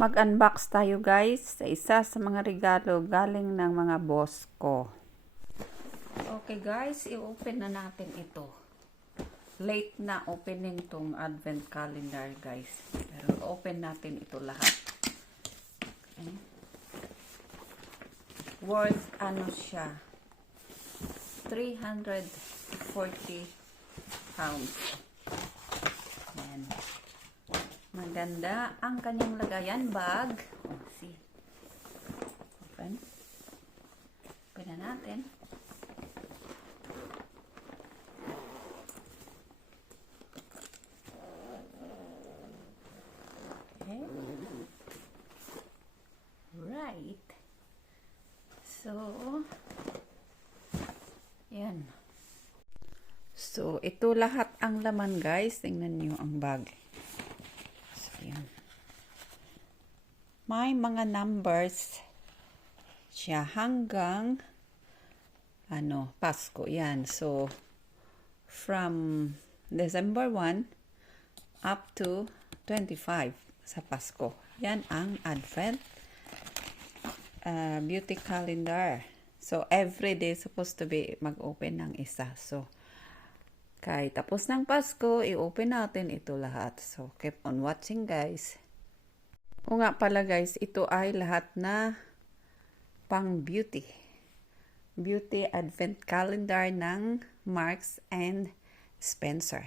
Mag-unbox tayo guys sa isa sa mga regalo galing ng mga boss ko. Okay guys, i-open na natin ito. Late na opening tong advent calendar guys. Pero open natin ito lahat. Okay. Worth ano siya? 340 pounds. Ayan. Maganda ang kanyang lagayan bag. Oh, see. Open. Open na natin. Okay. Right. So, yan. So, ito lahat ang laman guys. Tingnan nyo ang bag. Yan. May mga numbers siya hanggang Pasko. Yan. So, from December 1 up to 25 sa Pasko. Yan ang Advent beauty calendar. So, every day supposed to be mag-open ng isa. So, kay tapos ng Pasko, i-open natin ito lahat. So, keep on watching guys. O nga pala guys, ito ay lahat na pang beauty. Beauty Advent Calendar ng Marks and Spencer.